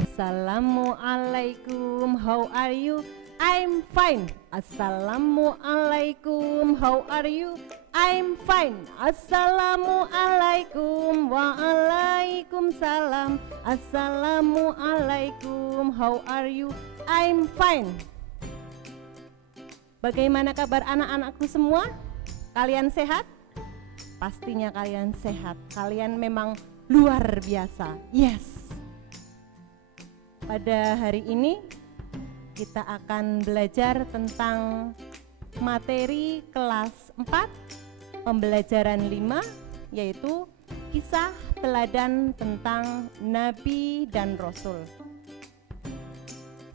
Assalamualaikum, how are you? I'm fine. Assalamualaikum, how are you? I'm fine. Assalamualaikum, waalaikumsalam. Assalamualaikum, how are you? I'm fine. Bagaimana kabar anak-anakku semua? Kalian sehat? Pastinya kalian sehat. Kalian memang luar biasa. Yes. Pada hari ini kita akan belajar tentang materi kelas 4 pembelajaran 5, yaitu kisah teladan tentang Nabi dan Rasul.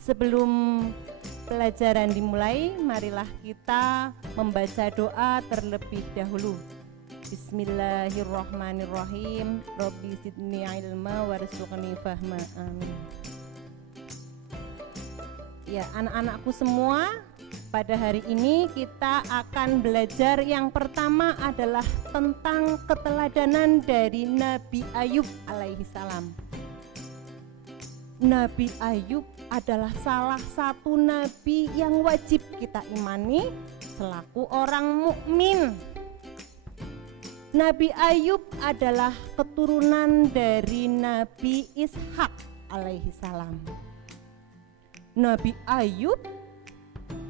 Sebelum pelajaran dimulai, marilah kita membaca doa terlebih dahulu. Bismillahirrahmanirrahim. Rabbi zidni ilma warzuqni fahma. Amin. Ya, anak-anakku semua, pada hari ini kita akan belajar yang pertama adalah tentang keteladanan dari Nabi Ayub alaihi salam. Nabi Ayub adalah salah satu nabi yang wajib kita imani selaku orang mukmin. Nabi Ayub adalah keturunan dari Nabi Ishak alaihi salam. Nabi Ayub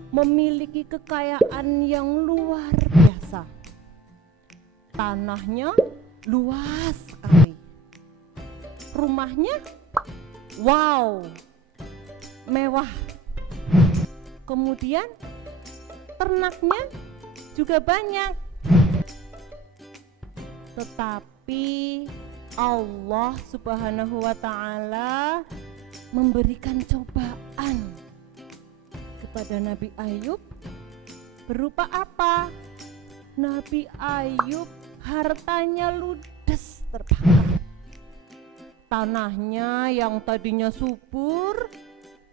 memiliki kekayaan yang luar biasa. Tanahnya luas sekali. Rumahnya wow, mewah. Kemudian ternaknya juga banyak. Tetapi Allah Subhanahu wa ta'ala memberikan cobaan kepada Nabi Ayub. Berupa apa? Nabi Ayub hartanya ludes terbakar. Tanahnya yang tadinya subur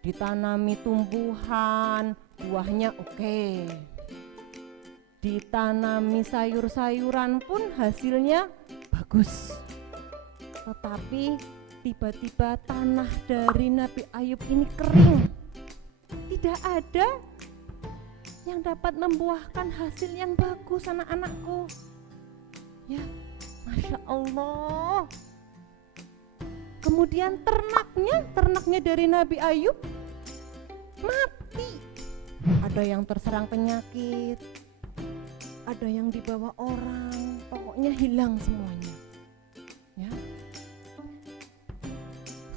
ditanami tumbuhan, buahnya oke. Ditanami sayur-sayuran pun hasilnya bagus. Tetapi tiba-tiba tanah dari Nabi Ayub ini kering. Tidak ada yang dapat membuahkan hasil yang bagus, anak-anakku. Ya, Masya Allah. Kemudian ternaknya dari Nabi Ayub mati. Ada yang terserang penyakit, ada yang dibawa orang, pokoknya hilang semuanya. Ya.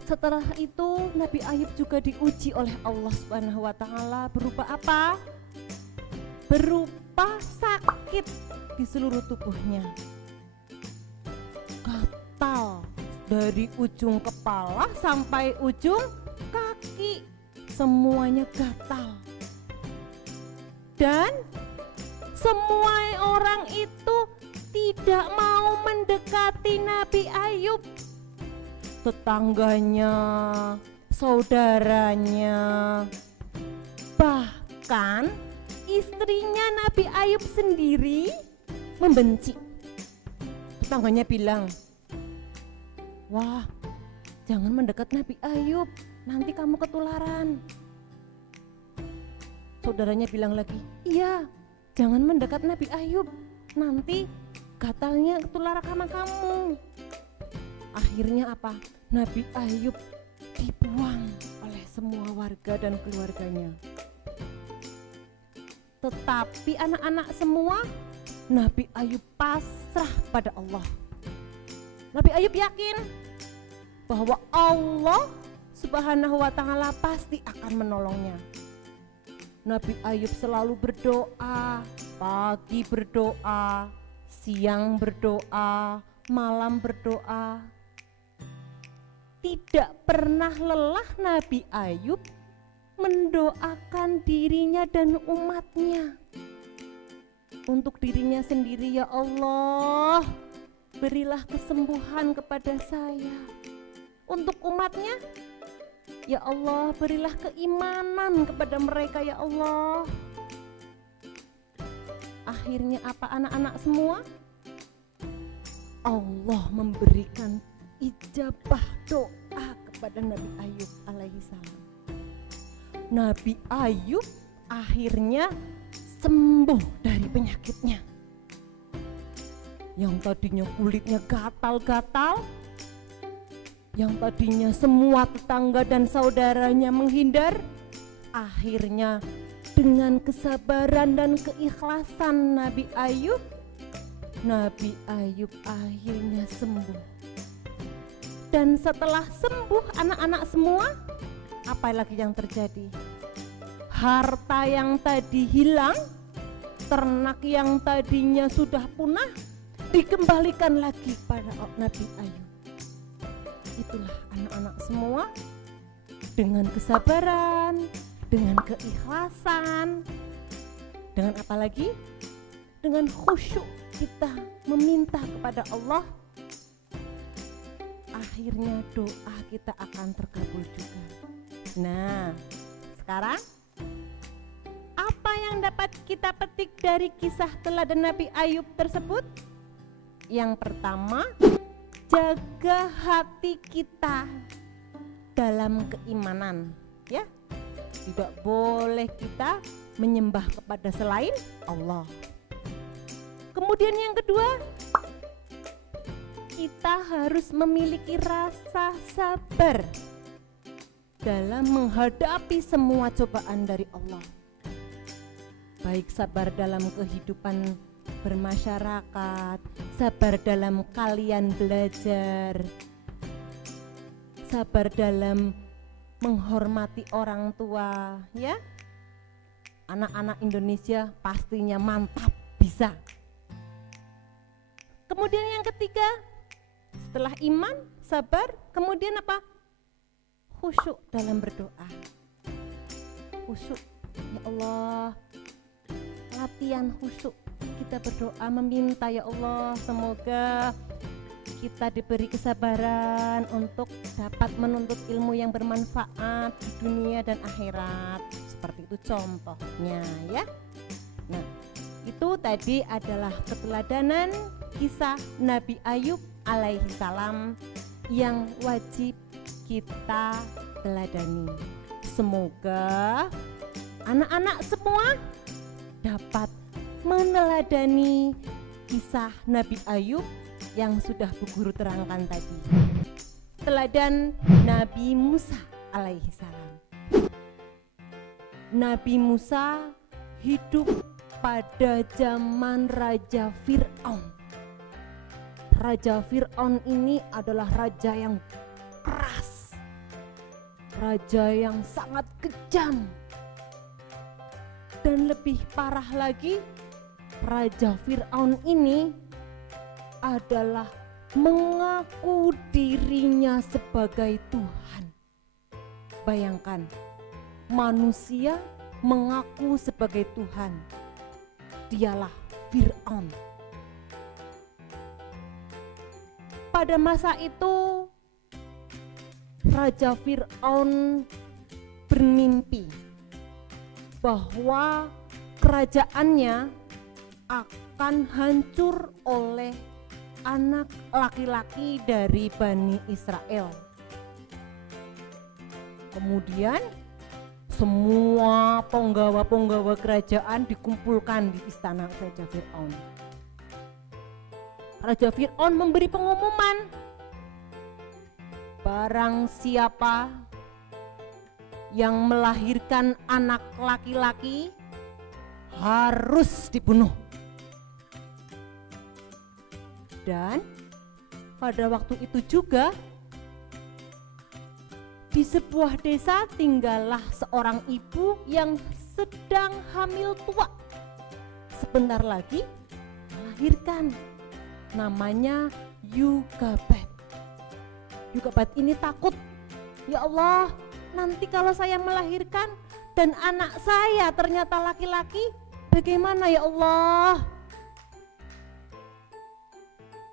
Setelah itu Nabi Ayub juga diuji oleh Allah Subhanahu wa ta'ala. Berupa apa? Berupa sakit di seluruh tubuhnya. Gatal dari ujung kepala sampai ujung kaki, semuanya gatal. Dan semua orang itu tidak mau mendekati Nabi Ayub. Tetangganya, saudaranya, bahkan istrinya Nabi Ayub sendiri membenci. Tetangganya bilang, wah, jangan mendekat Nabi Ayub, nanti kamu ketularan. Saudaranya bilang lagi, iya, jangan mendekat Nabi Ayub, nanti gatalnya ketularan sama kamu. Akhirnya apa? Nabi Ayub dibuang oleh semua warga dan keluarganya. Tetapi anak-anak semua, Nabi Ayub pasrah pada Allah. Nabi Ayub yakin bahwa Allah Subhanahu wa ta'ala pasti akan menolongnya. Nabi Ayub selalu berdoa, pagi berdoa, siang berdoa, malam berdoa. Tidak pernah lelah Nabi Ayub mendoakan dirinya dan umatnya. Untuk dirinya sendiri, ya Allah, berilah kesembuhan kepada saya. Untuk umatnya, ya Allah, berilah keimanan kepada mereka, ya Allah. Akhirnya apa anak-anak semua? Allah memberikan ijabah doa kepada Nabi Ayub alaihi salam. Nabi Ayub akhirnya sembuh dari penyakitnya. Yang tadinya kulitnya gatal-gatal, yang tadinya semua tetangga dan saudaranya menghindar, akhirnya dengan kesabaran dan keikhlasan Nabi Ayub akhirnya sembuh. Dan setelah sembuh anak-anak semua, apa lagi yang terjadi? Harta yang tadi hilang, ternak yang tadinya sudah punah, dikembalikan lagi pada Nabi Ayub. Itulah anak-anak semua dengan kesabaran, dengan keikhlasan, dengan apa lagi? Dengan khusyuk kita meminta kepada Allah, akhirnya doa kita akan terkabul juga. Nah, sekarang apa yang dapat kita petik dari kisah teladan Nabi Ayub tersebut? Yang pertama, jaga hati kita dalam keimanan, ya. Tidak boleh kita menyembah kepada selain Allah. Kemudian yang kedua, kita harus memiliki rasa sabar dalam menghadapi semua cobaan dari Allah. Baik sabar dalam kehidupan bermasyarakat, sabar dalam kalian belajar, sabar dalam menghormati orang tua, ya. Anak-anak Indonesia pastinya mantap, bisa. Kemudian yang ketiga, setelah iman, sabar, kemudian apa? Khusyuk dalam berdoa. Khusyuk, ya Allah, latihan khusyuk. Kita berdoa meminta, ya Allah, semoga kita diberi kesabaran untuk dapat menuntut ilmu yang bermanfaat di dunia dan akhirat. Seperti itu contohnya, ya. Nah, itu tadi adalah keteladanan kisah Nabi Ayub alaihi salam yang wajib kita teladani. Semoga anak-anak semua dapat meneladani kisah Nabi Ayub yang sudah Bu Guru terangkan tadi. Teladan Nabi Musa alaihi salam. Nabi Musa hidup pada zaman Raja Fir'aun. Raja Fir'aun ini adalah raja yang keras, raja yang sangat kejam, dan lebih parah lagi, Raja Fir'aun ini adalah mengaku dirinya sebagai Tuhan. Bayangkan, manusia mengaku sebagai Tuhan. Dialah Fir'aun. Pada masa itu, Raja Fir'aun bermimpi bahwa kerajaannya akan hancur oleh anak laki-laki dari Bani Israel. Kemudian semua penggawa-penggawa kerajaan dikumpulkan di istana Raja Fir'aun. Raja Fir'aun memberi pengumuman, barang siapa yang melahirkan anak laki-laki harus dibunuh. Dan pada waktu itu juga di sebuah desa tinggallah seorang ibu yang sedang hamil tua. Sebentar lagi melahirkan. Namanya Yukabad. Yukabad ini takut, ya Allah, nanti kalau saya melahirkan dan anak saya ternyata laki-laki, bagaimana ya Allah?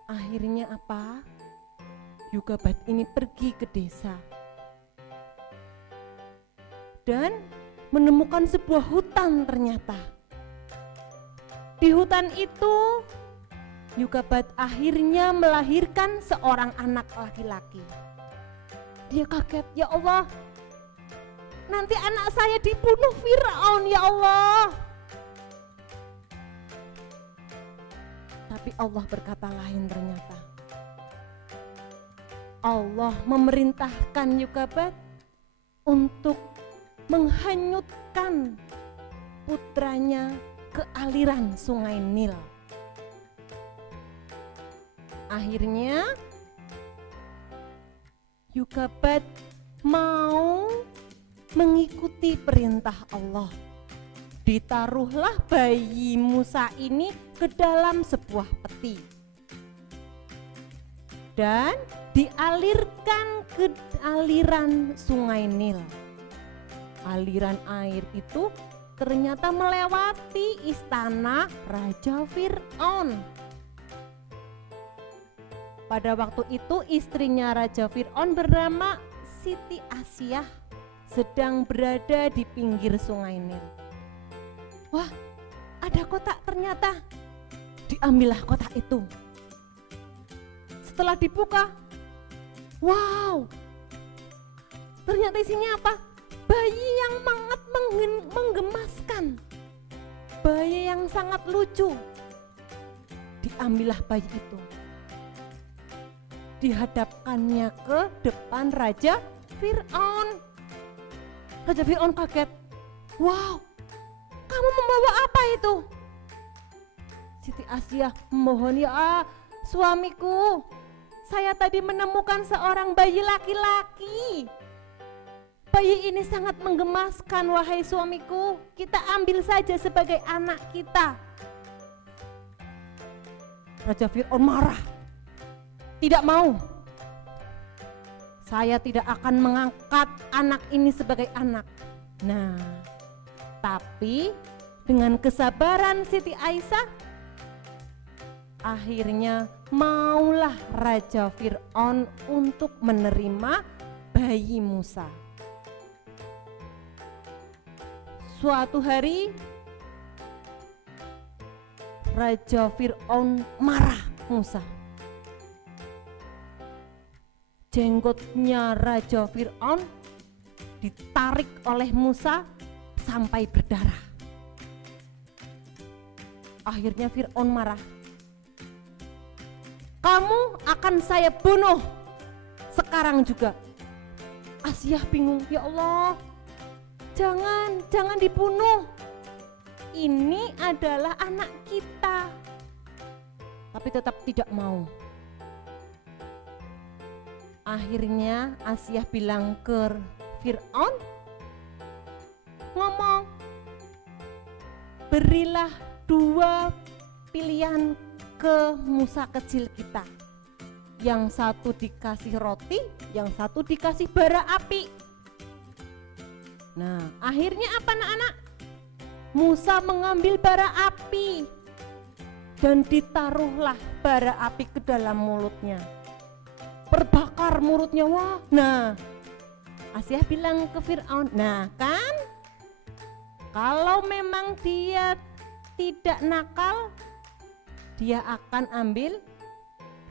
Akhirnya apa? Yukabad ini pergi ke desa dan menemukan sebuah hutan ternyata. Di hutan itu Yukabad akhirnya melahirkan seorang anak laki-laki. Dia kaget, ya Allah, nanti anak saya dibunuh Fir'aun, ya Allah. Tapi Allah berkata lain ternyata. Allah memerintahkan Yokebed untuk menghanyutkan putranya ke aliran sungai Nil. Akhirnya Yokebed mau mengikuti perintah Allah. Ditaruhlah bayi Musa ini ke dalam sebuah peti dan dialirkan ke aliran sungai Nil. Aliran air itu ternyata melewati istana Raja Fir'aun. Pada waktu itu istrinya Raja Fir'aun bernama Siti Asyah sedang berada di pinggir sungai Nil. Wah, ada kotak ternyata. Diambillah kotak itu. Setelah dibuka, wow, ternyata isinya apa? Bayi yang sangat menggemaskan, bayi yang sangat lucu. Diambillah bayi itu, dihadapkannya ke depan Raja Fir'aun. Raja Fir'aun kaget, wow, kamu membawa apa itu? Siti Asyah memohon, ya suamiku, saya tadi menemukan seorang bayi laki-laki. Bayi ini sangat menggemaskan, wahai suamiku, kita ambil saja sebagai anak kita. Raja Fir'aun marah, tidak mau. Saya tidak akan mengangkat anak ini sebagai anak. Nah, tapi dengan kesabaran Siti Aisyah, akhirnya maulah Raja Fir'aun untuk menerima bayi Musa. Suatu hari Raja Fir'aun marah Musa. Jenggotnya Raja Fir'aun ditarik oleh Musa sampai berdarah. Akhirnya Fir'aun marah. Kamu akan saya bunuh sekarang juga. Asyah bingung, ya Allah, jangan dibunuh. Ini adalah anak kita. Tapi tetap tidak mau. Akhirnya Asyah bilang ke Fir'aun, ngomong, berilah 2 pilihan ke Musa kecil kita. Yang satu dikasih roti, yang satu dikasih bara api. Nah, akhirnya apa anak-anak? Musa mengambil bara api dan ditaruhlah bara api ke dalam mulutnya. Berbakar mulutnya, wah. Nah, Asyah bilang ke Fir'aun, nah kan, kalau memang dia tidak nakal, dia akan ambil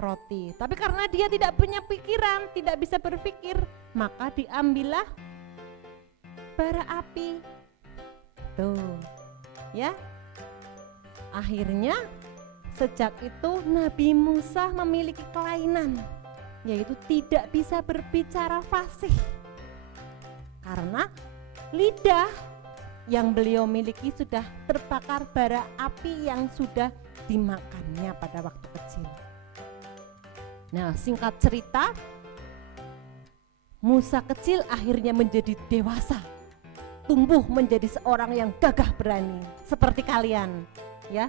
roti. Tapi karena dia tidak punya pikiran, tidak bisa berpikir, maka diambillah bara api. Tuh, ya. Akhirnya sejak itu Nabi Musa memiliki kelainan, yaitu tidak bisa berbicara fasih. Karena lidah yang beliau miliki sudah terbakar bara api yang sudah dimakannya pada waktu kecil. Nah, singkat cerita, Musa kecil akhirnya menjadi dewasa, tumbuh menjadi seorang yang gagah berani, seperti kalian, ya,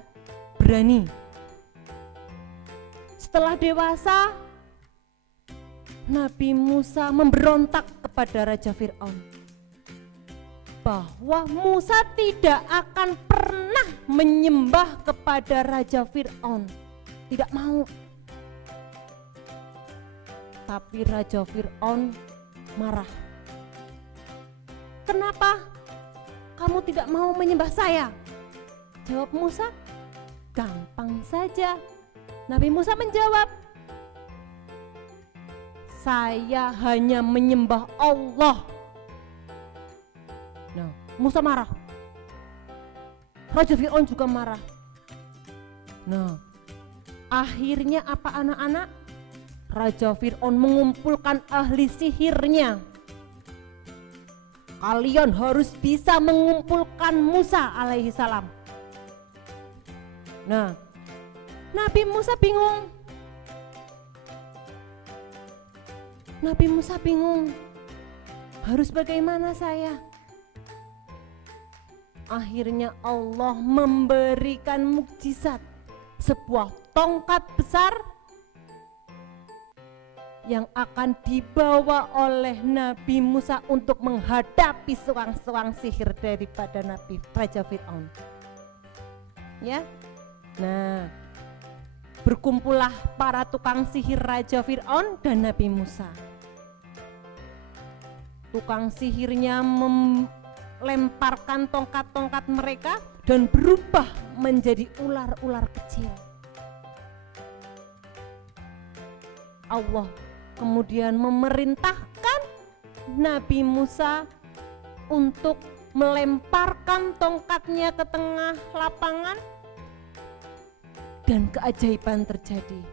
berani. Setelah dewasa, Nabi Musa memberontak kepada Raja Fir'aun bahwa Musa tidak akan pernah menyembah kepada Raja Fir'aun, tidak mau. Tapi Raja Fir'aun marah. Kenapa kamu tidak mau menyembah saya? Jawab Musa, gampang saja. Nabi Musa menjawab, saya hanya menyembah Allah. Nah, Musa marah. Raja Fir'aun juga marah. Nah, akhirnya apa anak-anak? Raja Fir'aun mengumpulkan ahli sihirnya. Kalian harus bisa mengumpulkan Musa alaihi salam. Nah, Nabi Musa bingung. Nabi Musa bingung. Harus bagaimana saya? Akhirnya Allah memberikan mukjizat, sebuah tongkat besar yang akan dibawa oleh Nabi Musa untuk menghadapi seorang sihir daripada Raja Fir'aun. Ya, nah, berkumpullah para tukang sihir Raja Fir'aun dan Nabi Musa. Tukang sihirnya melemparkan tongkat-tongkat mereka dan berubah menjadi ular-ular kecil. Allah kemudian memerintahkan Nabi Musa untuk melemparkan tongkatnya ke tengah lapangan, dan keajaiban terjadi.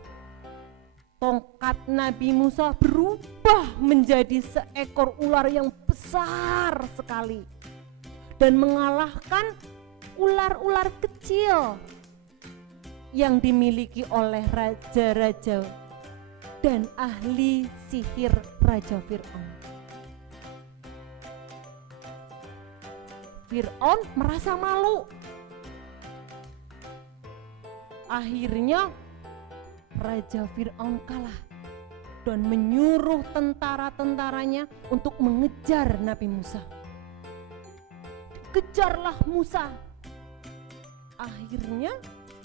Tongkat Nabi Musa berubah menjadi seekor ular yang besar sekali dan mengalahkan ular-ular kecil yang dimiliki oleh raja-raja dan ahli sihir Raja Fir'aun. Fir'aun merasa malu. Akhirnya Raja Fir'aun kalah dan menyuruh tentara-tentaranya untuk mengejar Nabi Musa. Kejarlah Musa. Akhirnya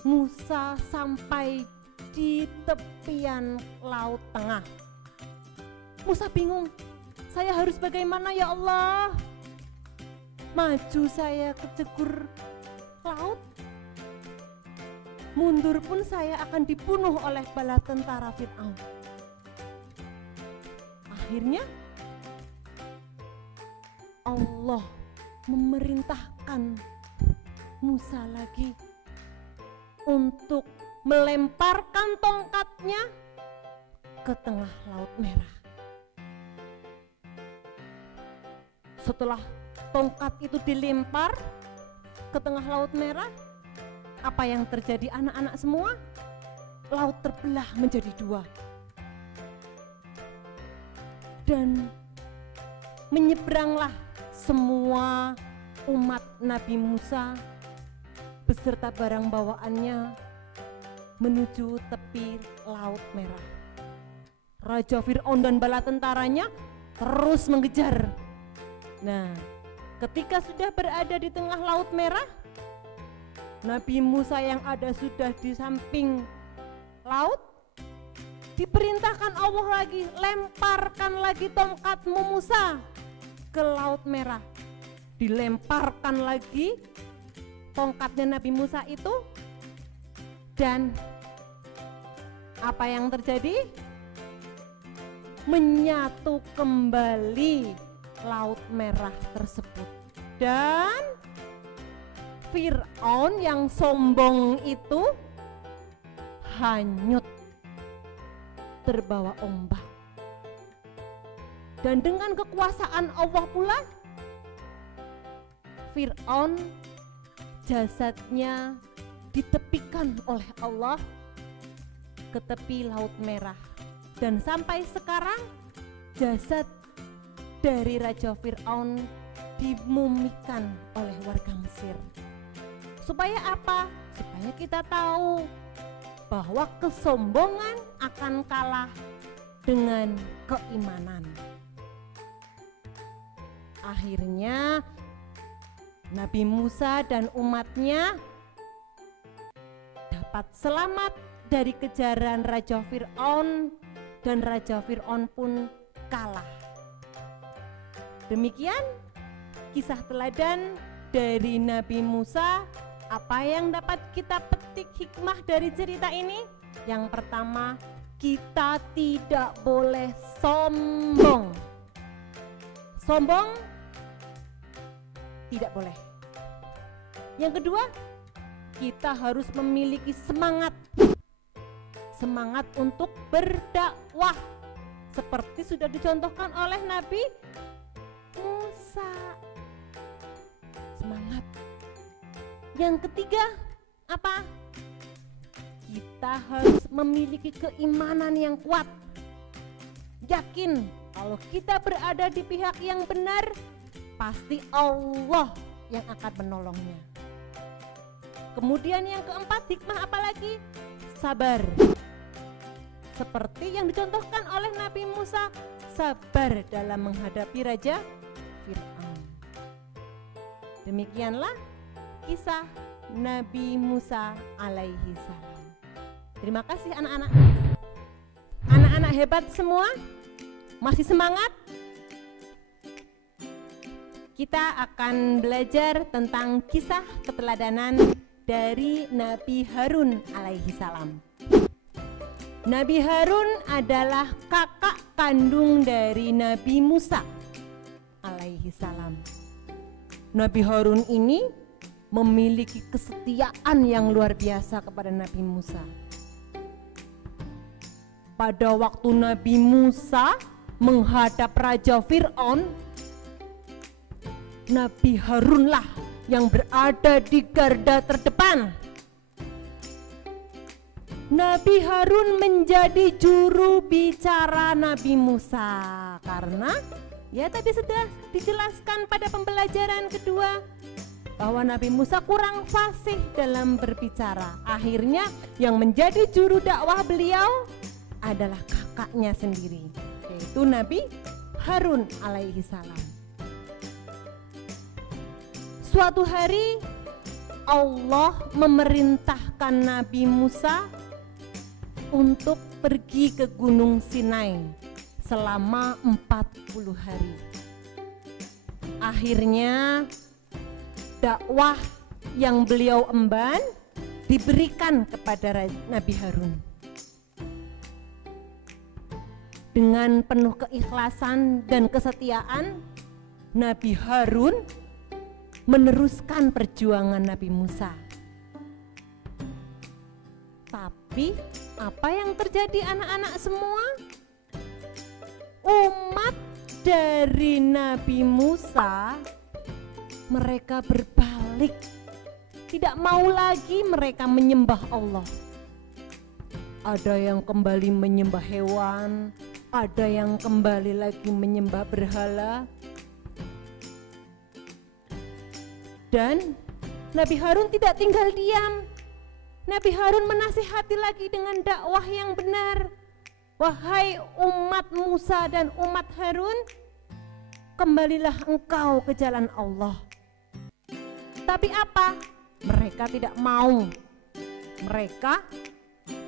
Musa sampai di tepian Laut Tengah. Musa bingung, saya harus bagaimana ya Allah? Maju saya kecegur laut, mundur pun saya akan dibunuh oleh bala tentara Fir'aun. Akhirnya Allah memerintahkan Musa lagi untuk melemparkan tongkatnya ke tengah Laut Merah. Setelah tongkat itu dilempar ke tengah Laut Merah, apa yang terjadi anak-anak semua? Laut terbelah menjadi dua. Dan menyeberanglah semua umat Nabi Musa beserta barang bawaannya menuju tepi Laut Merah. Raja Fir'aun dan bala tentaranya terus mengejar. Nah, ketika sudah berada di tengah Laut Merah, Nabi Musa yang ada sudah di samping laut, diperintahkan Allah lagi, lemparkan lagi tongkatmu Musa ke Laut Merah. Dilemparkan lagi tongkatnya Nabi Musa itu, dan apa yang terjadi? Menyatu kembali Laut Merah tersebut, dan Fir'aun yang sombong itu hanyut terbawa ombak. Dan dengan kekuasaan Allah pula, Fir'aun jasadnya ditepikan oleh Allah ke tepi Laut Merah. Dan sampai sekarang jasad dari Raja Fir'aun dimumikan oleh warga Mesir. Supaya apa? Supaya kita tahu bahwa kesombongan akan kalah dengan keimanan. Akhirnya Nabi Musa dan umatnya dapat selamat dari kejaran Raja Fir'aun, dan Raja Fir'aun pun kalah. Demikian kisah teladan dari Nabi Musa. Apa yang dapat kita petik hikmah dari cerita ini? Yang pertama, kita tidak boleh sombong. Sombong tidak boleh. Yang kedua, kita harus memiliki semangat untuk berdakwah seperti sudah dicontohkan oleh Nabi Musa. Semangat. Yang ketiga, apa? Kita harus memiliki keimanan yang kuat. Yakin kalau kita berada di pihak yang benar, pasti Allah yang akan menolongnya. Kemudian yang keempat, hikmah apa lagi? Sabar. Seperti yang dicontohkan oleh Nabi Musa, sabar dalam menghadapi Raja Fir'aun. Demikianlah kisah Nabi Musa alaihi salam. Terima kasih anak-anak. Anak-anak hebat semua. Masih semangat? Kita akan belajar tentang kisah keteladanan dari Nabi Harun alaihi salam. Nabi Harun adalah kakak kandung dari Nabi Musa alaihi salam. Nabi Harun ini memiliki kesetiaan yang luar biasa kepada Nabi Musa. Pada waktu Nabi Musa menghadap Raja Fir'aun, Nabi Harunlah yang berada di garda terdepan. Nabi Harun menjadi juru bicara Nabi Musa karena ya tadi sudah dijelaskan pada pembelajaran kedua bahwa Nabi Musa kurang fasih dalam berbicara. Akhirnya yang menjadi juru dakwah beliau adalah kakaknya sendiri, yaitu Nabi Harun alaihi salam. Suatu hari Allah memerintahkan Nabi Musa untuk pergi ke Gunung Sinai selama 40 hari. Akhirnya dakwah yang beliau emban diberikan kepada Nabi Harun. Dengan penuh keikhlasan dan kesetiaan, Nabi Harun meneruskan perjuangan Nabi Musa. Tapi apa yang terjadi anak-anak semua? Umat dari Nabi Musa mereka berbalik, tidak mau lagi mereka menyembah Allah. Ada yang kembali menyembah hewan, ada yang kembali lagi menyembah berhala. Dan Nabi Harun tidak tinggal diam. Nabi Harun menasihati lagi dengan dakwah yang benar. Wahai umat Musa dan umat Harun, kembalilah engkau ke jalan Allah. Tapi apa? Mereka tidak mau. Mereka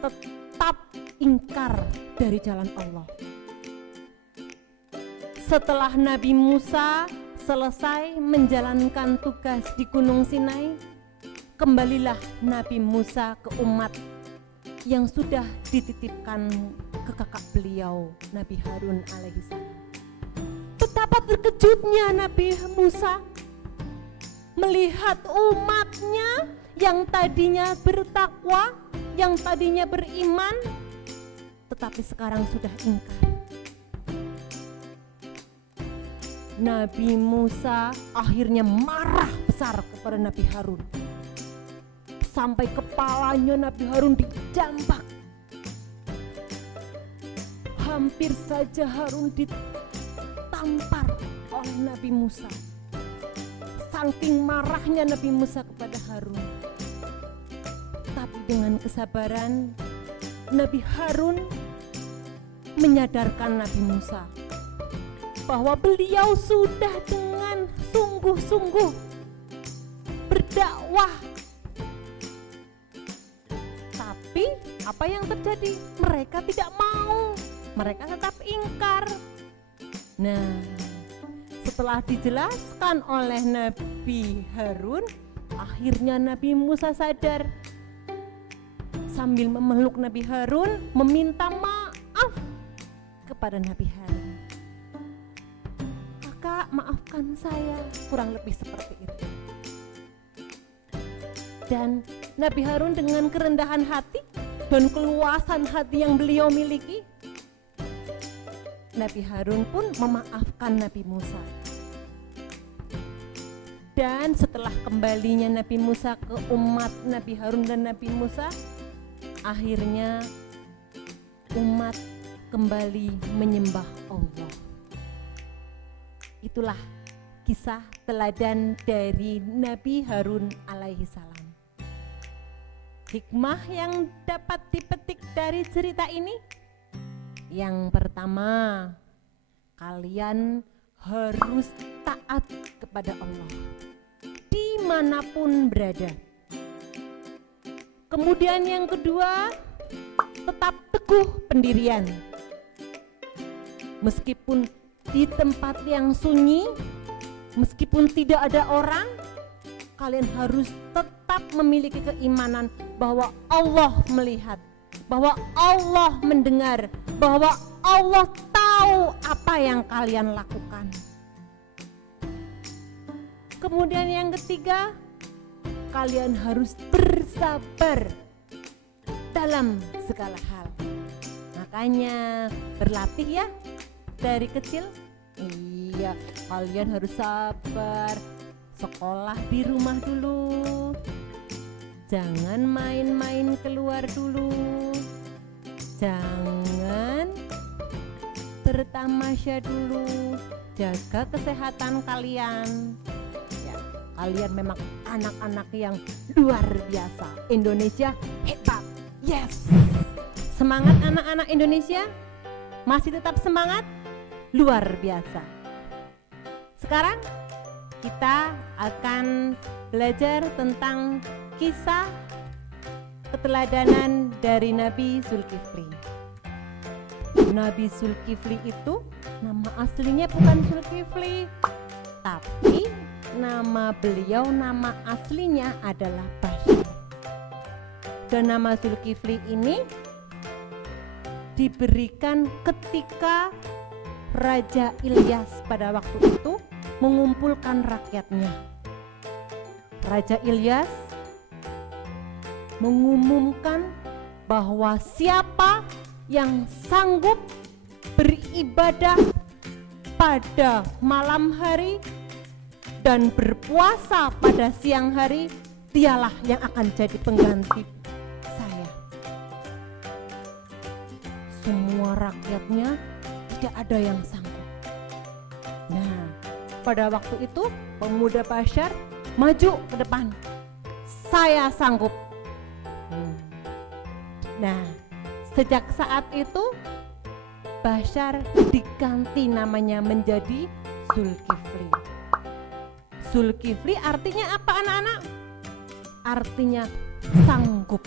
tetap ingkar dari jalan Allah. Setelah Nabi Musa selesai menjalankan tugas di Gunung Sinai, kembalilah Nabi Musa ke umat yang sudah dititipkan ke kakak beliau Nabi Harun alaihissalam. Betapa terkejutnya Nabi Musa melihat umatnya yang tadinya bertakwa, yang tadinya beriman, tetapi sekarang sudah ingkar. Nabi Musa akhirnya marah besar kepada Nabi Harun. Sampai kepalanya Nabi Harun dijambak. Hampir saja Harun ditampar oleh Nabi Musa. Saking marahnya Nabi Musa kepada Harun. Tapi dengan kesabaran Nabi Harun menyadarkan Nabi Musa bahwa beliau sudah dengan sungguh-sungguh berdakwah. Tapi apa yang terjadi? Mereka tidak mau, mereka tetap ingkar. Nah, setelah dijelaskan oleh Nabi Harun, akhirnya Nabi Musa sadar. sambil memeluk Nabi Harun, meminta maaf kepada Nabi Harun. Kakak, maafkan saya, kurang lebih seperti itu. Dan Nabi Harun dengan kerendahan hati dan keluasan hati yang beliau miliki, Nabi Harun pun memaafkan Nabi Musa. Dan setelah kembalinya Nabi Musa ke umat Nabi Harun dan Nabi Musa, akhirnya umat kembali menyembah Allah. Itulah kisah teladan dari Nabi Harun alaihi salam. Hikmah yang dapat dipetik dari cerita ini, yang pertama, kalian harus taat kepada Allah dimanapun berada. Kemudian yang kedua, tetap teguh pendirian. Meskipun di tempat yang sunyi, meskipun tidak ada orang, kalian harus tetap memiliki keimanan bahwa Allah melihat, bahwa Allah mendengar, bahwa Allah tahu apa yang kalian lakukan. Kemudian yang ketiga, kalian harus bersabar dalam segala hal. Makanya berlatih ya dari kecil. Iya, kalian harus sabar. Sekolah di rumah dulu. Jangan main-main keluar dulu. Jangan bertamasya dulu. Jaga kesehatan kalian. Ya, kalian memang anak-anak yang luar biasa. Indonesia hebat. Yes. Semangat anak-anak Indonesia. Masih tetap semangat. Luar biasa. Sekarang kita akan belajar tentang kisah keteladanan dari Nabi Zulkifli. Nabi Zulkifli itu nama aslinya bukan Zulkifli, tapi nama beliau, nama aslinya adalah Basyar. Dan nama Zulkifli ini diberikan ketika Raja Ilyas pada waktu itu mengumpulkan rakyatnya. Raja Ilyas mengumumkan bahwa siapa yang sanggup beribadah pada malam hari dan berpuasa pada siang hari, dialah yang akan jadi pengganti saya. Semua rakyatnya tidak ada yang sanggup. Nah, pada waktu itu pemuda Basyar maju ke depan. Saya sanggup. Nah, sejak saat itu Basyar diganti namanya menjadi Zulkifli. Zulkifli artinya apa anak-anak? Artinya sanggup.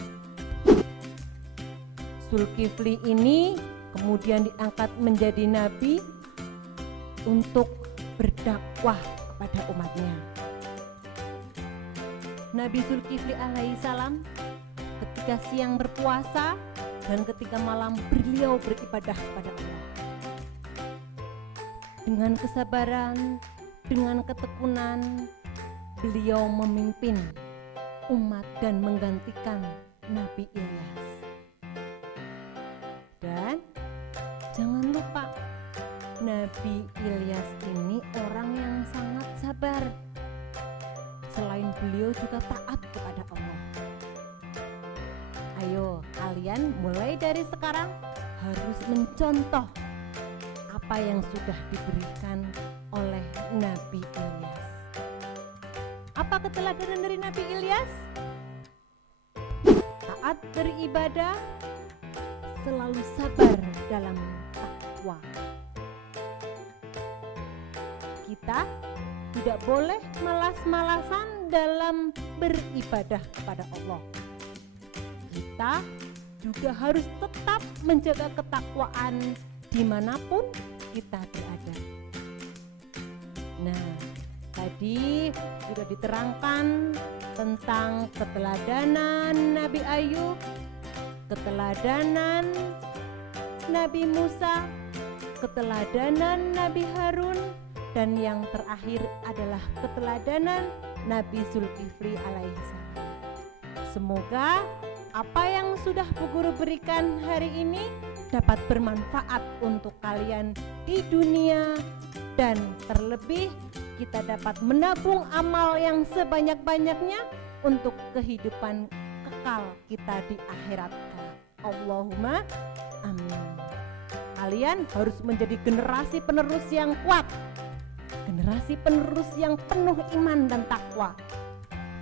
Zulkifli ini kemudian diangkat menjadi nabi untuk berdakwah kepada umatnya. Nabi Zulkifli alaihissalam ketika siang berpuasa dan ketika malam beliau beribadah kepada Allah. Dengan kesabaran, dengan ketekunan, beliau memimpin umat dan menggantikan Nabi Ilyas. Dan jangan lupa, Nabi Ilyas ini orang yang sangat sabar. Selain beliau juga taat kepada Allah. Ayo, kalian mulai dari sekarang harus mencontoh apa yang sudah diberikan oleh Nabi Ilyas. Apa keteladanan dari Nabi Ilyas? Taat beribadah, selalu sabar dalam takwa. Kita tidak boleh malas-malasan dalam beribadah kepada Allah. Kita juga harus tetap menjaga ketakwaan dimanapun kita berada. Nah, tadi sudah diterangkan tentang keteladanan Nabi Ayub, keteladanan Nabi Musa, keteladanan Nabi Harun, dan yang terakhir adalah keteladanan Nabi Zulkifli alaihissalam. Semoga apa yang sudah Bu Guru berikan hari ini dapat bermanfaat untuk kalian di dunia, dan terlebih kita dapat menabung amal yang sebanyak-banyaknya untuk kehidupan kekal kita di akhirat. Allahumma amin. Kalian harus menjadi generasi penerus yang kuat, generasi penerus yang penuh iman dan takwa.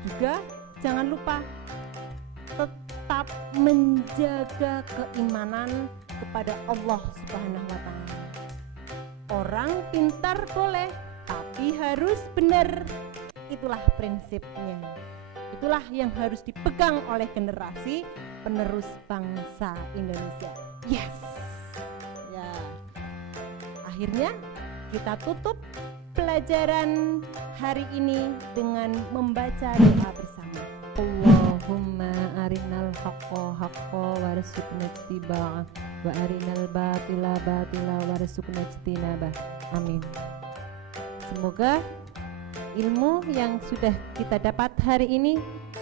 Juga jangan lupa tetap menjaga keimanan kepada Allah Subhanahu wa Ta'ala. Orang pintar boleh, tapi harus benar. Itulah prinsipnya. Itulah yang harus dipegang oleh generasi penerus bangsa Indonesia. Yes. Ya. Akhirnya kita tutup pelajaran hari ini dengan membaca doa bersama. Allahumma arinal haqqa haqqa warzuqna ittiba'ah wa arinal batila batila warzuqna ijtinabah. Amin. Semoga ilmu yang sudah kita dapat hari ini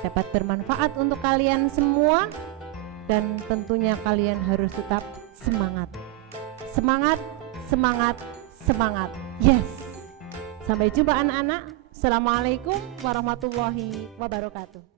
dapat bermanfaat untuk kalian semua, dan tentunya kalian harus tetap semangat. Semangat, semangat, semangat. Yes. Sampai jumpa anak-anak. Assalamualaikum warahmatullahi wabarakatuh.